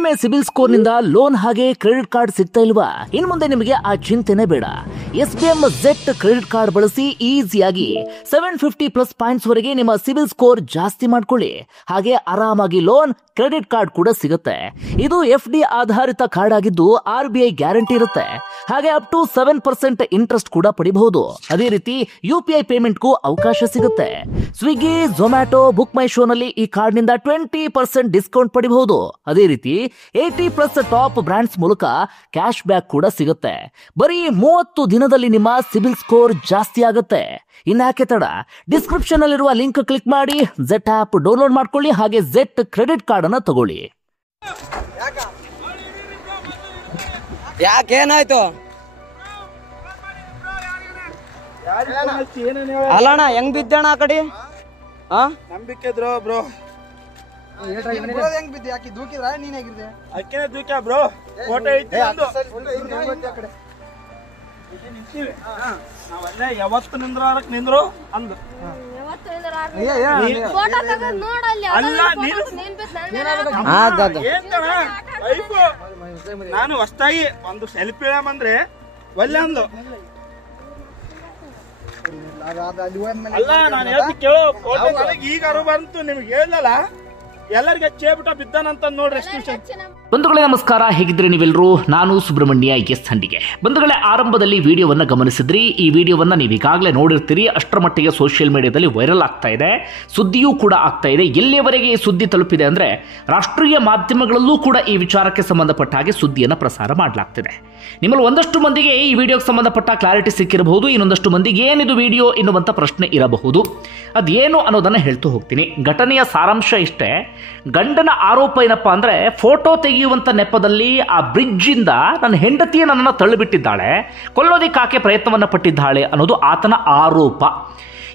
ಕಡಿಮೆ ಸಿಬಿಲ್ ಸ್ಕೋರ್ ನಿಂದ ಲೋನ್ ಹಾಗೆ ಕ್ರೆಡಿಟ್ ಕಾರ್ಡ್ ಸಿಗ್ತಾ ಇಲ್ವಾ? ಇನ್ ಮುಂದೆ ನಿಮಗೆ ಆ ಚಿಂತೆನೇ ಬೇಡ. SBM Z ಕ್ರೆಡಿಟ್ ಕಾರ್ಡ್ ಬಳಸಿ ಈಸಿಯಾಗಿ 750+ ಪಾಯಿಂಟ್ಸ್ ವರೆಗೆ ನಿಮ್ಮ ಸಿಬಿಲ್ ಸ್ಕೋರ್ ಜಾಸ್ತಿ ಮಾಡ್ಕೊಳ್ಳಿ. ಹಾಗೆ ಆರಾಮಾಗಿ ಲೋನ್, ಕ್ರೆಡಿಟ್ ಕಾರ್ಡ್ ಕೂಡ ಸಿಗುತ್ತೆ. ಇದು FD ಆಧಾರಿತ ಕಾರ್ಡ್ ಆಗಿದ್ದು RBI ಗ್ಯಾರಂಟಿ ಇರುತ್ತೆ. ಹಾಗೆ ಅಪ್ ಟು 7% ಇಂಟ್ರೆಸ್ಟ್ ಕೂಡ ಪಡಿಬಹುದು. ಅದೇ ರೀತಿ UPI ಪೇಮೆಂಟ್ಗೂ ಅವಕಾಶ ಸಿಗುತ್ತೆ. ಸ್ವಿಗ್ಗಿ, ಝೊಮ್ಯಾಟೊ, ಬುಕ್ ಮೈ ಶೋ ನಲ್ಲಿ ಈ ಕಾರ್ಡ್ ನಿಂದ 20% ಡಿಸ್ಕೌಂಟ್ ಪಡಿಬಹುದು. ಅದೇ ರೀತಿ 80+ ಟಾಪ್ ಬ್ರಾಂಡ್ಸ್ ಮೂಲಕ ಕ್ಯಾಶ್ ಬ್ಯಾಕ್ ಕೂಡ ಸಿಗುತ್ತೆ. ಬರೀ 30 ದಿನದಲ್ಲಿ ನಿಮ್ಮ ಸಿಬಿಲ್ ಸ್ಕೋರ್ ಜಾಸ್ತಿ ಆಗುತ್ತೆ. ಇನ್ಯಾಕೆ ತಡ? ಡಿಸ್ಕ್ರಿಪ್ಷನ್ ಅಲ್ಲಿರುವ ಲಿಂಕ್ ಕ್ಲಿಕ್ ಮಾಡಿ Z ಆಪ್ ಡೌನ್ಲೋಡ್ ಮಾಡ್ಕೊಳ್ಳಿ. ಹಾಗೆ Z ಕ್ರೆಡಿಟ್ ಕಾರ್ಡ್ ಅನ್ನ ತಗೊಳ್ಳಿ. ಯಾಕೇನಾಯ್ತು? ಅಲ್ಲಣ್ಣ ಹೆಂಗ್ ಬಿದ್ದಣ್ಣ ಆ ಕಡೆ? ನಂಬಿಕೆ ಬ್ರೋ ಹೆಂಗ್ ಬಿದ್ದೆ? ಯಾಕೆ ದೂಕಿದ್ರ? ನೀನ್ ಹೇಗಿದ್ದೆ? ಅಕ್ಕೇನೆ ದೂಕ್ಯ ಬ್ರೋ. ಫೋಟೋ ಐತಿ ನಾವೆಲ್ಲ ಯಾವತ್ತು ನಿಂದ್ರು ಅಂದು ನಾನು ಹೊಸ್ತಾಗಿ ಒಂದು ಸೆಲ್ಫಿ ಅಂದ್ರೆ ಒಳ್ಳೆ ಅಂದು ಅಲ್ಲ. ನಾನು ಹೇಳ್ತಿ ಕೇಳೋ ಫೋಟೋ ನನಗೆ ಈಗ ಅರು ಬಂತು, ನಿಮ್ಗೆ ಹೇಳಲ್ಲ ಎಲ್ಲರಿಗೆ ಚೇಬಿಟ ಬಿದ್ದಾನಂತ ನೋಡ್ರಿ. ಎಷ್ಟು ಬಂಧುಗಳೇ ನಮಸ್ಕಾರ, ಹೇಗಿದ್ರೆ ನೀವೆಲ್ಲರೂ? ನಾನು ಸುಬ್ರಹ್ಮಣ್ಯ ಎಸ್ ಹಂಡಿಗೆ. ಬಂಧುಗಳೇ, ಆರಂಭದಲ್ಲಿ ವಿಡಿಯೋವನ್ನ ಗಮನಿಸಿದ್ರಿ. ಈ ವಿಡಿಯೋವನ್ನ ನೀವು ಈಗಾಗಲೇ ನೋಡಿರ್ತೀರಿ. ಅಷ್ಟರ ಮಟ್ಟಿಗೆ ಸೋಷಿಯಲ್ ಮೀಡಿಯಾದಲ್ಲಿ ವೈರಲ್ ಆಗ್ತಾ ಇದೆ, ಸುದ್ದಿಯೂ ಕೂಡ ಆಗ್ತಾ ಇದೆ. ಎಲ್ಲಿಯವರೆಗೆ ಈ ಸುದ್ದಿ ತಲುಪಿದೆ ಅಂದ್ರೆ ರಾಷ್ಟ್ರೀಯ ಮಾಧ್ಯಮಗಳಲ್ಲೂ ಕೂಡ ಈ ವಿಚಾರಕ್ಕೆ ಸಂಬಂಧಪಟ್ಟ ಹಾಗೆ ಸುದ್ದಿಯನ್ನು ಪ್ರಸಾರ ಮಾಡಲಾಗ್ತಿದೆ. ನಿಮ್ಮಲ್ಲಿ ಒಂದಷ್ಟು ಮಂದಿಗೆ ಈ ವಿಡಿಯೋಗೆ ಸಂಬಂಧಪಟ್ಟ ಕ್ಲಾರಿಟಿ ಸಿಕ್ಕಿರಬಹುದು, ಇನ್ನೊಂದಷ್ಟು ಮಂದಿಗೆ ಏನಿದು ವಿಡಿಯೋ ಎನ್ನುವಂತ ಪ್ರಶ್ನೆ ಇರಬಹುದು. ಅದೇನು ಅನ್ನೋದನ್ನ ಹೇಳ್ತು ಹೋಗ್ತೀನಿ. ಘಟನೆಯ ಸಾರಾಂಶ ಇಷ್ಟೇ. ಗಂಡನ ಆರೋಪ ಏನಪ್ಪಾ ಅಂದ್ರೆ, ಫೋಟೋ ತೆಗೆಯುವಂತ ನೆಪದಲ್ಲಿ ಆ ಬ್ರಿಡ್ಜ್ ಇಂದ ನನ್ನ ಹೆಂಡತಿಯ ನನ್ನನ್ನು ತಳ್ಳಿಬಿಟ್ಟಿದ್ದಾಳೆ, ಕೊಲ್ಲೋದಿಕ್ಕೆ ಆಕೆ ಪ್ರಯತ್ನವನ್ನ ಪಟ್ಟಿದ್ದಾಳೆ ಅನ್ನೋದು ಆತನ ಆರೋಪ.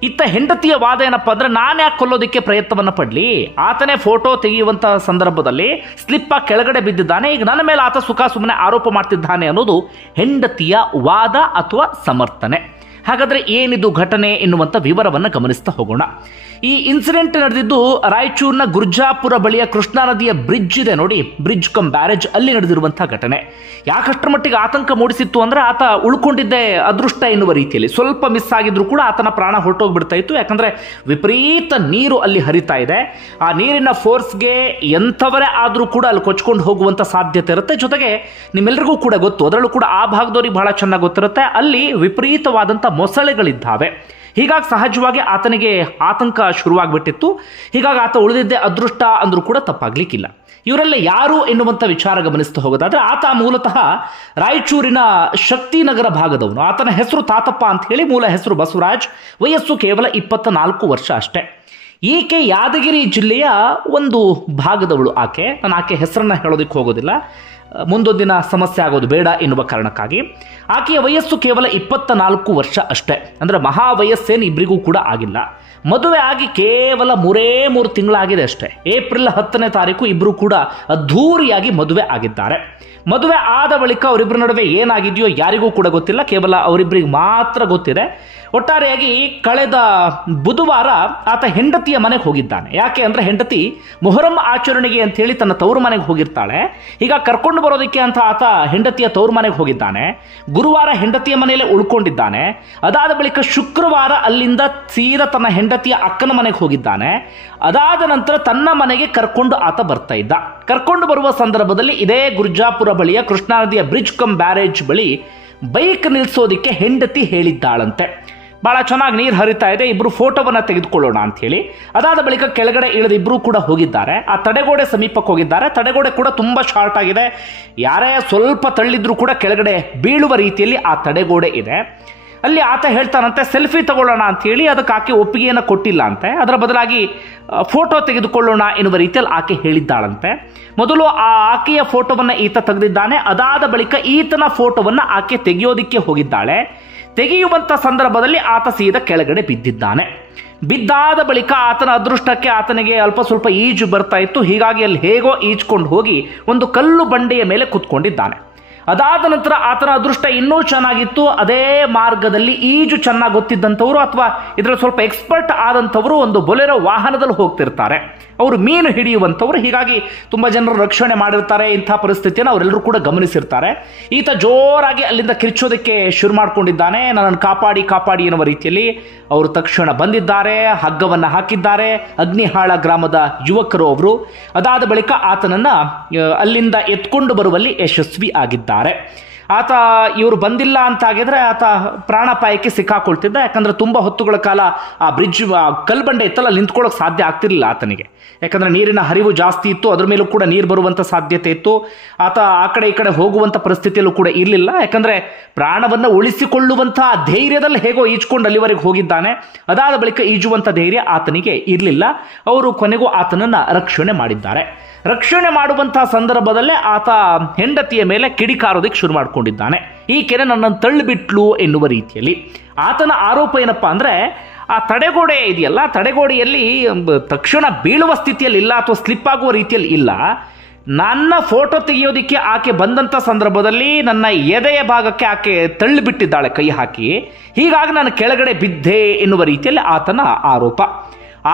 ಇತ್ತ ಹೆಂಡತಿಯ ವಾದ ಏನಪ್ಪಾ ಅಂದ್ರೆ, ನಾನು ಯಾಕೆ ಕೊಲ್ಲೋದಿಕ್ಕೆ ಪ್ರಯತ್ನವನ್ನ ಪಡ್ಲಿ, ಆತನೇ ಫೋಟೋ ತೆಗೆಯುವಂತ ಸಂದರ್ಭದಲ್ಲಿ ಸ್ಲಿಪ್ ಆಗಿ ಕೆಳಗಡೆ ಬಿದ್ದಿದ್ದಾನೆ, ಈಗ ನನ್ನ ಮೇಲೆ ಆತ ಸುಖ ಸುಮ್ಮನೆ ಆರೋಪ ಮಾಡ್ತಿದ್ದಾನೆ ಅನ್ನೋದು ಹೆಂಡತಿಯ ವಾದ ಅಥವಾ ಸಮರ್ಥನೆ. ಹಾಗಾದ್ರೆ ಏನಿದು ಘಟನೆ ಎನ್ನುವಂತ ವಿವರವನ್ನು ಗಮನಿಸ್ತಾ ಹೋಗೋಣ. ಈ ಇನ್ಸಿಡೆಂಟ್ ನಡೆದಿದ್ದು ರಾಯಚೂರಿನ ಗುರ್ಜಾಪುರ ಬಳಿಯ ಕೃಷ್ಣಾ ನದಿಯ ಬ್ರಿಡ್ಜ್ ಇದೆ ನೋಡಿ, ಬ್ರಿಡ್ಜ್ ಕಮ್ ಬ್ಯಾರೇಜ್, ಅಲ್ಲಿ ನಡೆದಿರುವಂತಹ ಘಟನೆ. ಯಾಕಷ್ಟರ ಮಟ್ಟಿಗೆ ಆತಂಕ ಮೂಡಿಸಿತ್ತು ಅಂದ್ರೆ, ಆತ ಉಳ್ಕೊಂಡಿದ್ದೆ ಅದೃಷ್ಟ ಎನ್ನುವ ರೀತಿಯಲ್ಲಿ. ಸ್ವಲ್ಪ ಮಿಸ್ ಆಗಿದ್ರು ಕೂಡ ಆತನ ಪ್ರಾಣ ಹೊರಟೋಗ್ಬಿಡ್ತಾ ಇತ್ತು. ಯಾಕಂದ್ರೆ ವಿಪರೀತ ನೀರು ಅಲ್ಲಿ ಹರಿತಾ ಇದೆ. ಆ ನೀರಿನ ಫೋರ್ಸ್ಗೆ ಎಂಥವರೇ ಆದ್ರೂ ಕೂಡ ಅಲ್ಲಿ ಕೊಚ್ಕೊಂಡು ಹೋಗುವಂತ ಸಾಧ್ಯತೆ ಇರುತ್ತೆ. ಜೊತೆಗೆ ನಿಮ್ಮೆಲ್ಲರಿಗೂ ಕೂಡ ಗೊತ್ತು, ಅದರಲ್ಲೂ ಕೂಡ ಆ ಭಾಗದವ್ರಿಗೆ ಬಹಳ ಚೆನ್ನಾಗಿ ಗೊತ್ತಿರುತ್ತೆ, ಅಲ್ಲಿ ವಿಪರೀತವಾದಂತ ಮೊಸಳೆಗಳಿದ್ದಾವೆ. ಹೀಗಾಗಿ ಸಹಜವಾಗಿ ಆತನಿಗೆ ಆತಂಕ ಶುರುವಾಗ್ಬಿಟ್ಟಿತ್ತು. ಹೀಗಾಗಿ ಆತ ಉಳಿದಿದ್ದೇ ಅದೃಷ್ಟ ಅಂದ್ರೂ ಕೂಡ ತಪ್ಪಾಗ್ಲಿಕ್ಕಿಲ್ಲ. ಇವರೆಲ್ಲ ಯಾರು ಎನ್ನುವಂತ ವಿಚಾರ ಗಮನಿಸ್ತಾ ಹೋಗೋದಾದ್ರೆ, ಆತ ಮೂಲತಃ ರಾಯಚೂರಿನ ಶಕ್ತಿನಗರ ಭಾಗದವನು. ಆತನ ಹೆಸರು ತಾತಪ್ಪ ಅಂತ ಹೇಳಿ, ಮೂಲ ಹೆಸರು ಬಸವರಾಜ್, ವಯಸ್ಸು ಕೇವಲ 24 ವರ್ಷ ಅಷ್ಟೇ. ಈಕೆ ಯಾದಗಿರಿ ಜಿಲ್ಲೆಯ ಒಂದು ಭಾಗದವಳು. ನಾನು ಆಕೆ ಹೆಸರನ್ನ ಹೇಳೋದಕ್ಕೆ ಹೋಗೋದಿಲ್ಲ, ಮುಂದೊಂದಿನ ಸಮಸ್ಯೆ ಆಗೋದು ಬೇಡ ಎನ್ನುವ ಕಾರಣಕ್ಕಾಗಿ. ಆಕೆಯ ವಯಸ್ಸು ಕೇವಲ 24 ವರ್ಷ ಅಷ್ಟೇ. ಅಂದ್ರೆ ಮಹಾ ವಯಸ್ಸೇನು ಇಬ್ಬರಿಗೂ ಕೂಡ ಆಗಿಲ್ಲ. ಮದುವೆ ಆಗಿ ಕೇವಲ 3 ತಿಂಗಳಾಗಿದೆ ಅಷ್ಟೇ. ಏಪ್ರಿಲ್ 10ನೇ ತಾರೀಕು ಇಬ್ಬರು ಕೂಡ ಅದ್ಧೂರಿಯಾಗಿ ಮದುವೆ ಆಗಿದ್ದಾರೆ. ಮದುವೆ ಆದ ಬಳಿಕ ಅವರಿಬ್ಬರ ನಡುವೆ ಏನಾಗಿದೆಯೋ ಯಾರಿಗೂ ಕೂಡ ಗೊತ್ತಿಲ್ಲ, ಕೇವಲ ಅವರಿಬ್ಬರಿಗೆ ಮಾತ್ರ ಗೊತ್ತಿದೆ. ಒಟ್ಟಾರೆಯಾಗಿ ಕಳೆದ ಬುಧವಾರ ಆತ ಹೆಂಡತಿಯ ಮನೆಗೆ ಹೋಗಿದ್ದಾನೆ. ಯಾಕೆ ಅಂದ್ರೆ, ಹೆಂಡತಿ ಮೊಹರಂ ಆಚರಣೆಗೆ ಅಂತ ಹೇಳಿ ತನ್ನ ತವರು ಮನೆಗೆ ಹೋಗಿರ್ತಾಳೆ. ಈಗ ಕರ್ಕೊಂಡು ಬರೋದಕ್ಕೆ ಅಂತ ಆತ ಹೆಂಡತಿಯ ತವರು ಮನೆಗೆ ಹೋಗಿದ್ದಾನೆ. ಗುರುವಾರ ಹೆಂಡತಿಯ ಮನೆಯಲ್ಲೇ ಉಳ್ಕೊಂಡಿದ್ದಾನೆ. ಅದಾದ ಬಳಿಕ ಶುಕ್ರವಾರ ಅಲ್ಲಿಂದ ಸೀದಾ ತನ್ನ ಹೆಂಡತಿಯ ಅಕ್ಕನ ಮನೆಗೆ ಹೋಗಿದ್ದಾನೆ. ಅದಾದ ನಂತರ ತನ್ನ ಮನೆಗೆ ಕರ್ಕೊಂಡು ಆತ ಬರ್ತಾ ಇದ್ದ. ಕರ್ಕೊಂಡು ಬರುವ ಸಂದರ್ಭದಲ್ಲಿ ಇದೇ ಗುರ್ಜಾಪುರ ಬಳಿಯ ಕೃಷ್ಣಾ ನದಿಯ ಬ್ರಿಡ್ಜ್ ಕಮ್ ಬ್ಯಾರೇಜ್ ಬಳಿ ಬೈಕ್ ನಿಲ್ಸೋದಿಕ್ಕೆ ಹೆಂಡತಿ ಹೇಳಿದ್ದಾಳಂತೆ. ಬಹಳ ಚೆನ್ನಾಗಿ ನೀರು ಹರಿತಾ ಇದೆ, ಇಬ್ರು ಫೋಟೋವನ್ನ ತೆಗೆದುಕೊಳ್ಳೋಣ ಅಂತ ಹೇಳಿ. ಅದಾದ ಬಳಿಕ ಕೆಳಗಡೆ ಇಳಿದು ಇಬ್ರು ಕೂಡ ಹೋಗಿದ್ದಾರೆ. ಆ ತಡೆಗೋಡೆ ಸಮೀಪಕ್ಕೆ ಹೋಗಿದ್ದಾರೆ. ತಡೆಗೋಡೆ ಕೂಡ ತುಂಬಾ ಶಾರ್ಟ್ ಆಗಿದೆ. ಯಾರೇ ಸ್ವಲ್ಪ ತಳ್ಳಿದ್ರು ಕೂಡ ಕೆಳಗಡೆ ಬೀಳುವ ರೀತಿಯಲ್ಲಿ ಆ ತಡೆಗೋಡೆ ಇದೆ. ಅಲ್ಲಿ ಆತ ಹೇಳ್ತಾನಂತೆ, ಸೆಲ್ಫಿ ತಗೊಳ್ಳೋಣ ಅಂತ ಹೇಳಿ. ಅದಕ್ಕೆ ಆಕೆ ಒಪ್ಪಿಗೆಯನ್ನು ಕೊಟ್ಟಿಲ್ಲ ಅಂತೆ. ಅದರ ಬದಲಾಗಿ ಫೋಟೋ ತೆಗೆದುಕೊಳ್ಳೋಣ ಎನ್ನುವ ರೀತಿಯಲ್ಲಿ ಆಕೆ ಹೇಳಿದ್ದಾಳಂತೆ. ಮೊದಲು ಆ ಆಕೆಯ ಫೋಟೋವನ್ನ ಈತ ತೆಗೆದಿದ್ದಾನೆ. ಅದಾದ ಬಳಿಕ ಈತನ ಫೋಟೋವನ್ನ ಆಕೆ ತೆಗೆಯೋದಿಕ್ಕೆ ಹೋಗಿದ್ದಾಳೆ. ತೆಗೆಯುವಂತ ಸಂದರ್ಭದಲ್ಲಿ ಆತ ಸೀದಾ ಕೆಳಗಡೆ ಬಿದ್ದಿದ್ದಾನೆ. ಬಿದ್ದಾದ ಬಳಿಕ ಆತನ ಅದೃಷ್ಟಕ್ಕೆ ಆತನಿಗೆ ಅಲ್ಪ ಸ್ವಲ್ಪ ಈಜು ಬರ್ತಾ ಇತ್ತು. ಹೀಗಾಗಿ ಅಲ್ಲಿ ಹೇಗೋ ಈಜ್ಕೊಂಡು ಹೋಗಿ ಒಂದು ಕಲ್ಲು ಬಂಡೆಯ ಮೇಲೆ ಕುತ್ಕೊಂಡಿದ್ದಾನೆ. ಅದಾದ ನಂತರ ಆತನ ಅದೃಷ್ಟ ಇನ್ನೂ ಚೆನ್ನಾಗಿತ್ತು. ಅದೇ ಮಾರ್ಗದಲ್ಲಿ ಈಜು ಚೆನ್ನಾಗಿ ಗೊತ್ತಿದ್ದಂಥವ್ರು ಅಥವಾ ಇದರಲ್ಲಿ ಸ್ವಲ್ಪ ಎಕ್ಸ್ಪರ್ಟ್ ಆದಂಥವರು ಒಂದು ಬೊಲೆರೋ ವಾಹನದಲ್ಲಿ ಹೋಗ್ತಿರ್ತಾರೆ. ಅವರು ಮೀನು ಹಿಡಿಯುವಂಥವ್ರು. ಹೀಗಾಗಿ ತುಂಬ ಜನರು ರಕ್ಷಣೆ ಮಾಡಿರ್ತಾರೆ. ಇಂಥ ಪರಿಸ್ಥಿತಿಯನ್ನು ಅವರೆಲ್ಲರೂ ಕೂಡ ಗಮನಿಸಿರ್ತಾರೆ. ಈತ ಜೋರಾಗಿ ಅಲ್ಲಿಂದ ಕಿರ್ಚೋದಕ್ಕೆ ಶುರು ಮಾಡಿಕೊಂಡಿದ್ದಾನೆ. ನನ್ನನ್ನು ಕಾಪಾಡಿ ಕಾಪಾಡಿ ಎನ್ನುವ ರೀತಿಯಲ್ಲಿ ಅವರು ತಕ್ಷಣ ಬಂದಿದ್ದಾರೆ, ಹಗ್ಗವನ್ನು ಹಾಕಿದ್ದಾರೆ. ಅಗ್ನಿಹಾಳ ಗ್ರಾಮದ ಯುವಕರು ಅವರು. ಅದಾದ ಬಳಿಕ ಆತನನ್ನ ಅಲ್ಲಿಂದ ಎತ್ಕೊಂಡು ಬರುವಲ್ಲಿ ಯಶಸ್ವಿ ಆಗಿದ್ದಾರೆ. ಆತ ಇವರು ಬಂದಿಲ್ಲ ಅಂತಾಗಿದ್ರೆ ಆತ ಪ್ರಾಣಾಪಾಯಕ್ಕೆ ಸಿಕ್ಕಾಕೊಳ್ತಿದ್ದ. ಯಾಕಂದ್ರೆ ತುಂಬ ಹೊತ್ತುಗಳ ಕಾಲ ಆ ಬ್ರಿಡ್ಜ್ ಕಲ್ಬಂಡೆ ಇತ್ತಲ್ಲ, ನಿಂತ್ಕೊಳ್ಳೋಕೆ ಸಾಧ್ಯ ಆಗ್ತಿರ್ಲಿಲ್ಲ ಆತನಿಗೆ. ಯಾಕಂದ್ರೆ ನೀರಿನ ಹರಿವು ಜಾಸ್ತಿ ಇತ್ತು, ಅದ್ರ ಮೇಲೂ ಕೂಡ ನೀರು ಬರುವಂಥ ಸಾಧ್ಯತೆ ಇತ್ತು. ಆತ ಆ ಕಡೆ ಈ ಕಡೆ ಹೋಗುವಂಥ ಪರಿಸ್ಥಿತಿಯಲ್ಲೂ ಕೂಡ ಇರಲಿಲ್ಲ. ಯಾಕಂದ್ರೆ ಪ್ರಾಣವನ್ನು ಉಳಿಸಿಕೊಳ್ಳುವಂತಹ ಧೈರ್ಯದಲ್ಲಿ ಹೇಗೋ ಈಜ್ಕೊಂಡು ಅಲ್ಲಿವರೆಗೆ ಹೋಗಿದ್ದಾನೆ. ಅದಾದ ಬಳಿಕ ಈಜುವಂಥ ಧೈರ್ಯ ಆತನಿಗೆ ಇರಲಿಲ್ಲ. ಅವರು ಕೊನೆಗೂ ಆತನನ್ನು ರಕ್ಷಣೆ ಮಾಡಿದ್ದಾರೆ. ರಕ್ಷಣೆ ಮಾಡುವಂತಹ ಸಂದರ್ಭದಲ್ಲೇ ಆತ ಹೆಂಡತಿಯ ಮೇಲೆ ಕಿಡಿಕಾರೋದಕ್ಕೆ ಶುರು ಮಾಡಿಕೊಂಡಿದ್ದಾನೆ. ಈಕೆನೆ ನನ್ನನ್ನು ತಳ್ಳಿಬಿಟ್ಲು ಎನ್ನುವ ರೀತಿಯಲ್ಲಿ. ಆತನ ಆರೋಪ ಏನಪ್ಪಾ ಅಂದ್ರೆ, ಆ ತಡೆಗೋಡೆ ಇದೆಯಲ್ಲ, ತಡೆಗೋಡೆಯಲ್ಲಿ ತಕ್ಷಣ ಬೀಳುವ ಸ್ಥಿತಿಯಲ್ಲಿ ಇಲ್ಲ ಅಥವಾ ಸ್ಲಿಪ್ ಆಗುವ ರೀತಿಯಲ್ಲಿ ಇಲ್ಲ. ನನ್ನ ಫೋಟೋ ತೆಗೆಯೋದಕ್ಕೆ ಆಕೆ ಬಂದಂಥ ಸಂದರ್ಭದಲ್ಲಿ ನನ್ನ ಎದೆಯ ಭಾಗಕ್ಕೆ ಆಕೆ ತಳ್ಳಿಬಿಟ್ಟಿದ್ದಾಳೆ ಕೈ ಹಾಕಿ. ಹೀಗಾಗಿ ನಾನು ಕೆಳಗಡೆ ಬಿದ್ದೆ ಎನ್ನುವ ರೀತಿಯಲ್ಲಿ ಆತನ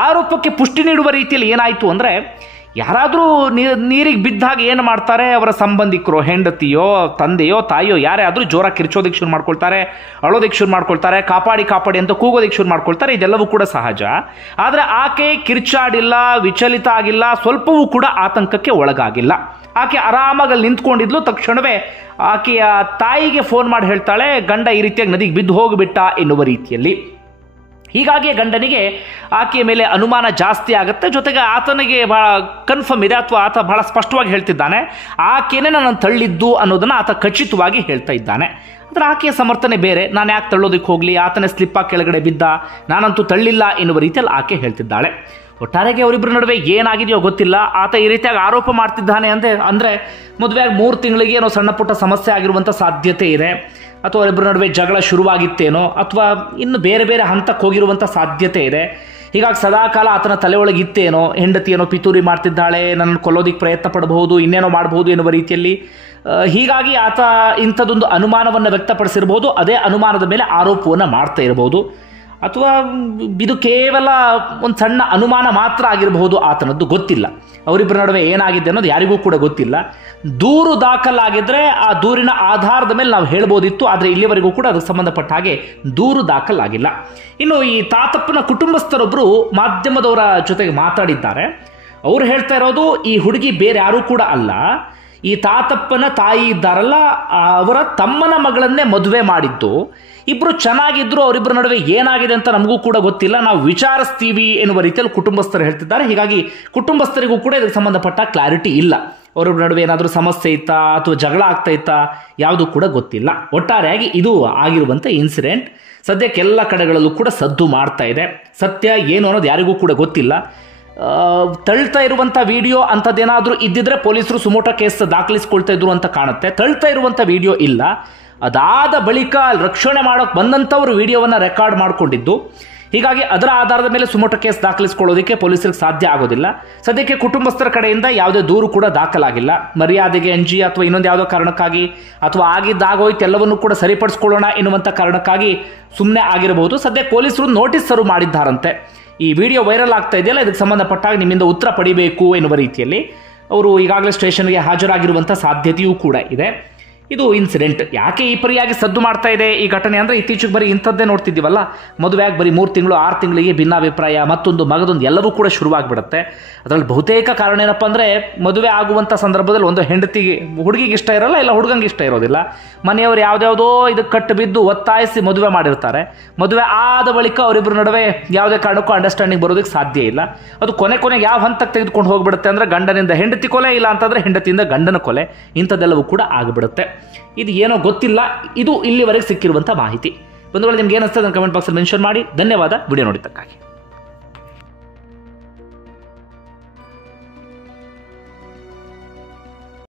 ಆರೋಪಕ್ಕೆ ಪುಷ್ಟಿ ನೀಡುವ ರೀತಿಯಲ್ಲಿ ಏನಾಯಿತು ಅಂದರೆ, ಯಾರಾದರೂ ನೀರಿಗೆ ಬಿದ್ದಾಗ ಏನು ಮಾಡ್ತಾರೆ, ಅವರ ಸಂಬಂಧಿಕರು, ಹೆಂಡತಿಯೋ ತಂದೆಯೋ ತಾಯಿಯೋ ಯಾರೇ ಆದರೂ ಜೋರಾಗಿ ಕಿರ್ಚೋದಕ್ಕೆ ಶುರು ಮಾಡ್ಕೊಳ್ತಾರೆ, ಅಳೋದಕ್ಕೆ ಶುರು ಮಾಡ್ಕೊಳ್ತಾರೆ, ಕಾಪಾಡಿ ಕಾಪಾಡಿ ಅಂತ ಕೂಗೋದಕ್ಕೆ ಶುರು ಮಾಡ್ಕೊಳ್ತಾರೆ. ಇದೆಲ್ಲವೂ ಕೂಡ ಸಹಜ. ಆದರೆ ಆಕೆ ಕಿರ್ಚಾಡಿಲ್ಲ, ವಿಚಲಿತ ಆಗಿಲ್ಲ, ಸ್ವಲ್ಪವೂ ಕೂಡ ಆತಂಕಕ್ಕೆ ಒಳಗಾಗಿಲ್ಲ. ಆಕೆ ಆರಾಮಾಗಿ ಅಲ್ಲಿ ನಿಂತ್ಕೊಂಡಿದ್ಲು. ತಕ್ಷಣವೇ ಆಕೆಯ ತಾಯಿಗೆ ಫೋನ್ ಮಾಡಿ ಹೇಳ್ತಾಳೆ, ಗಂಡ ಈ ರೀತಿಯಾಗಿ ನದಿಗೆ ಬಿದ್ದು ಹೋಗಿಬಿಟ್ಟ ಎನ್ನುವ ರೀತಿಯಲ್ಲಿ. ಹೀಗಾಗಿ ಗಂಡನಿಗೆ ಆಕೆಯ ಮೇಲೆ ಅನುಮಾನ ಜಾಸ್ತಿ ಆಗುತ್ತೆ. ಜೊತೆಗೆ ಆತನಿಗೆ ಬಹಳ ಕನ್ಫರ್ಮ್ ಇದೆ, ಅಥವಾ ಆತ ಬಹಳ ಸ್ಪಷ್ಟವಾಗಿ ಹೇಳ್ತಿದ್ದಾನೆ, ಆಕೆನೇ ನನ್ನನ್ನು ತಳ್ಳಿದ್ದು ಅನ್ನೋದನ್ನು ಆತ ಖಚಿತವಾಗಿ ಹೇಳ್ತಾ ಇದ್ದಾನೆ. ಆದರೆ ಆಕೆಯ ಸಮರ್ಥನೆ ಬೇರೆ. ನಾನು ಯಾಕೆ ತಳ್ಳೋದಕ್ಕೆ ಹೋಗಲಿ, ಆತನೇ ಸ್ಲಿಪ್ಪಾಗಿ ಕೆಳಗಡೆ ಬಿದ್ದ, ನಾನಂತೂ ತಳ್ಳಿಲ್ಲ ಎನ್ನುವ ರೀತಿಯಲ್ಲಿ ಆಕೆ ಹೇಳ್ತಿದ್ದಾಳೆ. ಒಟ್ಟಾರೆಗೆ ಅವರಿಬ್ಬರ ನಡುವೆ ಏನಾಗಿದೆಯೋ ಗೊತ್ತಿಲ್ಲ. ಆತ ಈ ರೀತಿಯಾಗಿ ಆರೋಪ ಮಾಡ್ತಿದ್ದಾನೆ ಅಂದರೆ ಮದುವೆಯಾಗಿ 3 ತಿಂಗಳಿಗೆ ಏನೋ ಸಣ್ಣ ಪುಟ್ಟ ಸಮಸ್ಯೆ ಆಗಿರುವಂಥ ಸಾಧ್ಯತೆ ಇದೆ, ಅಥವಾ ಅವರಿಬ್ಬರ ನಡುವೆ ಜಗಳ ಶುರುವಾಗಿತ್ತೇನೋ, ಅಥವಾ ಇನ್ನು ಬೇರೆ ಬೇರೆ ಹಂತಕ್ಕೆ ಹೋಗಿರುವಂಥ ಸಾಧ್ಯತೆ ಇದೆ. ಹೀಗಾಗಿ ಸದಾಕಾಲ ಆತನ ತಲೆ ಒಳಗಿತ್ತೇನೋ, ಹೆಂಡತಿ ಏನೋ ಪಿತೂರಿ ಮಾಡ್ತಿದ್ದಾಳೆ, ನನ್ನನ್ನು ಕೊಲ್ಲೋದಿಕ್ಕೆ ಪ್ರಯತ್ನ ಪಡಬಹುದು, ಇನ್ನೇನೋ ಮಾಡಬಹುದು ಎನ್ನುವ ರೀತಿಯಲ್ಲಿ. ಹೀಗಾಗಿ ಆತ ಇಂಥದ್ದೊಂದು ಅನುಮಾನವನ್ನು ವ್ಯಕ್ತಪಡಿಸಿರ್ಬೋದು. ಅದೇ ಅನುಮಾನದ ಮೇಲೆ ಆರೋಪವನ್ನು ಮಾಡ್ತಾ ಇರಬಹುದು, ಅಥವಾ ಇದು ಕೇವಲ ಒಂದು ಸಣ್ಣ ಅನುಮಾನ ಮಾತ್ರ ಆಗಿರಬಹುದು ಆತನದ್ದು, ಗೊತ್ತಿಲ್ಲ. ಅವರಿಬ್ಬರ ನಡುವೆ ಏನಾಗಿದೆ ಅನ್ನೋದು ಯಾರಿಗೂ ಕೂಡ ಗೊತ್ತಿಲ್ಲ. ದೂರು ದಾಖಲಾಗಿದ್ರೆ ಆ ದೂರಿನ ಆಧಾರದ ಮೇಲೆ ನಾವು ಹೇಳ್ಬೋದಿತ್ತು. ಆದರೆ ಇಲ್ಲಿವರೆಗೂ ಕೂಡ ಅದಕ್ಕೆ ಸಂಬಂಧಪಟ್ಟ ಹಾಗೆ ದೂರು ದಾಖಲಾಗಿಲ್ಲ. ಇನ್ನು ಈ ತಾತಪ್ಪನ ಕುಟುಂಬಸ್ಥರೊಬ್ಬರು ಮಾಧ್ಯಮದವರ ಜೊತೆಗೆ ಮಾತಾಡಿದ್ದಾರೆ. ಅವರು ಹೇಳ್ತಾ ಇರೋದು, ಈ ಹುಡುಗಿ ಬೇರೆ ಯಾರೂ ಕೂಡ ಅಲ್ಲ, ಈ ತಾತಪ್ಪನ ತಾಯಿ ಇದ್ದಾರಲ್ಲ, ಅವರ ತಮ್ಮನ ಮಗಳನ್ನೇ ಮದುವೆ ಮಾಡಿದ್ದು. ಇಬ್ಬರು ಚೆನ್ನಾಗಿದ್ರು, ಅವರಿಬ್ಬರ ನಡುವೆ ಏನಾಗಿದೆ ಅಂತ ನಮಗೂ ಕೂಡ ಗೊತ್ತಿಲ್ಲ, ನಾವು ವಿಚಾರಿಸ್ತೀವಿ ಎನ್ನುವ ರೀತಿಯಲ್ಲಿ ಕುಟುಂಬಸ್ಥರು ಹೇಳ್ತಿದ್ದಾರೆ. ಹೀಗಾಗಿ ಕುಟುಂಬಸ್ಥರಿಗೂ ಕೂಡ ಇದಕ್ಕೆ ಸಂಬಂಧಪಟ್ಟ ಕ್ಲಾರಿಟಿ ಇಲ್ಲ. ಅವರಿಬ್ಬರ ನಡುವೆ ಏನಾದರೂ ಸಮಸ್ಯೆ ಇತ್ತಾ ಅಥವಾ ಜಗಳ ಆಗ್ತಾ ಇತ್ತಾ ಯಾವುದೂ ಕೂಡ ಗೊತ್ತಿಲ್ಲ. ಒಟ್ಟಾರೆಯಾಗಿ ಇದು ಆಗಿರುವಂಥ ಇನ್ಸಿಡೆಂಟ್ ಸದ್ಯಕ್ಕೆ ಎಲ್ಲ ಕಡೆಗಳಲ್ಲೂ ಕೂಡ ಸದ್ದು ಮಾಡ್ತಾ ಇದೆ. ಸತ್ಯ ಏನು ಅನ್ನೋದು ಯಾರಿಗೂ ಕೂಡ ಗೊತ್ತಿಲ್ಲ. ತಳ್ತಾ ಇರುವಂಥ ವಿಡಿಯೋ ಅಂಥದ್ದೇನಾದರೂ ಇದ್ದಿದ್ರೆ ಪೊಲೀಸರು ಸುಮೋಟೋ ಕೇಸ್ ದಾಖಲಿಸ್ಕೊಳ್ತಾ ಇದ್ರು ಅಂತ ಕಾಣುತ್ತೆ. ತಳ್ತಾ ಇರುವಂಥ ವಿಡಿಯೋ ಇಲ್ಲ. ಅದಾದ ಬಳಿಕ ರಕ್ಷಣೆ ಮಾಡೋಕೆ ಬಂದಂಥವ್ರು ವಿಡಿಯೋವನ್ನು ರೆಕಾರ್ಡ್ ಮಾಡಿಕೊಂಡಿದ್ದು. ಹೀಗಾಗಿ ಅದರ ಆಧಾರದ ಮೇಲೆ ಸುಮೋಟೋ ಕೇಸ್ ದಾಖಲಿಸ್ಕೊಳ್ಳೋದಕ್ಕೆ ಪೊಲೀಸರಿಗೆ ಸಾಧ್ಯ ಆಗೋದಿಲ್ಲ. ಸದ್ಯಕ್ಕೆ ಕುಟುಂಬಸ್ಥರ ಕಡೆಯಿಂದ ಯಾವುದೇ ದೂರು ಕೂಡ ದಾಖಲಾಗಿಲ್ಲ. ಮರ್ಯಾದೆಗೆ ಅಂಜಿ ಅಥವಾ ಇನ್ನೊಂದು ಯಾವುದೋ ಕಾರಣಕ್ಕಾಗಿ, ಅಥವಾ ಆಗಿದ್ದಾಗೋಯ್ತು ಎಲ್ಲವನ್ನೂ ಕೂಡ ಸರಿಪಡಿಸ್ಕೊಳ್ಳೋಣ ಎನ್ನುವಂಥ ಕಾರಣಕ್ಕಾಗಿ ಸುಮ್ಮನೆ ಆಗಿರಬಹುದು. ಸದ್ಯ ಪೊಲೀಸರು ನೋಟಿಸ್ ಸರ್ವ್ ಮಾಡಿದ್ದಾರಂತೆ. ಈ ವಿಡಿಯೋ ವೈರಲ್ ಆಗ್ತಾ ಇದೆಯಲ್ಲ, ಇದಕ್ಕೆ ಸಂಬಂಧಪಟ್ಟಾಗ ನಿಮ್ಮಿಂದ ಉತ್ತರ ಪಡಿಬೇಕು ಎನ್ನುವ ರೀತಿಯಲ್ಲಿ ಅವರು ಈಗಾಗಲೇ ಸ್ಟೇಷನ್ಗೆ ಹಾಜರಾಗಿರುವಂಥ ಸಾಧ್ಯತೆಯೂ ಕೂಡ ಇದೆ. ಇದು ಇನ್ಸಿಡೆಂಟ್. ಯಾಕೆ ಈ ಪರಿಯಾಗಿ ಸದ್ದು ಮಾಡ್ತಾ ಇದೆ ಈ ಘಟನೆ ಅಂದರೆ, ಇತ್ತೀಚೆಗೆ ಬರೀ ಇಂಥದ್ದೇ ನೋಡ್ತಿದ್ದೀವಲ್ಲ, ಮದುವೆಯಾಗಿ ಬರೀ 3 ತಿಂಗಳು 6 ತಿಂಗಳಿಗೆ ಭಿನ್ನಾಭಿಪ್ರಾಯ, ಮತ್ತೊಂದು ಮಗದೊಂದು ಎಲ್ಲವೂ ಕೂಡ ಶುರುವಾಗ್ಬಿಡುತ್ತೆ. ಅದರಲ್ಲಿ ಬಹುತೇಕ ಕಾರಣ ಏನಪ್ಪ ಅಂದರೆ, ಮದುವೆ ಆಗುವಂಥ ಸಂದರ್ಭದಲ್ಲಿ ಒಂದು ಹೆಂಡತಿಗೆ ಹುಡುಗಿಗೆ ಇಷ್ಟ ಇರೋಲ್ಲ, ಇಲ್ಲ ಹುಡುಗಂಗೆ ಇಷ್ಟ ಇರೋದಿಲ್ಲ. ಮನೆಯವರು ಯಾವುದ್ಯಾವುದೋ ಇದಕ್ಕೆ ಕಟ್ಟು ಬಿದ್ದು ಒತ್ತಾಯಿಸಿ ಮದುವೆ ಮಾಡಿರ್ತಾರೆ. ಮದುವೆ ಆದ ಬಳಿಕ ಅವರಿಬ್ಬರ ನಡುವೆ ಯಾವುದೇ ಕಾರಣಕ್ಕೂ ಅಂಡರ್ಸ್ಟ್ಯಾಂಡಿಂಗ್ ಬರೋದಕ್ಕೆ ಸಾಧ್ಯ ಇಲ್ಲ. ಅದು ಕೊನೆಗೆ ಯಾವ ಹಂತಕ್ಕೆ ತೆಗೆದುಕೊಂಡು ಹೋಗ್ಬಿಡುತ್ತೆ ಅಂದರೆ, ಗಂಡನಿಂದ ಹೆಂಡತಿ ಕೊಲೆ, ಇಲ್ಲ ಅಂತಂದರೆ ಹೆಂಡತಿಯಿಂದ ಗಂಡನ ಕೊಲೆ, ಇಂಥದ್ದೆಲ್ಲವೂ ಕೂಡ ಆಗಿಬಿಡುತ್ತೆ. ಇದು ಏನೋ ಗೊತ್ತಿಲ್ಲ. ಇದು ಇಲ್ಲಿವರೆಗೆ ಸಿಕ್ಕಿರುವಂಥ ಮಾಹಿತಿ. ಬಂಧುಗಳು, ನಿಮ್ಗೆ ಏನಿಸ್ತದೆ ಕಮೆಂಟ್ ಬಾಕ್ಸಲ್ಲಿ ಮೆನ್ಷನ್ ಮಾಡಿ. ಧನ್ಯವಾದ ವಿಡಿಯೋ ನೋಡಿದ್ದಕ್ಕಾಗಿ.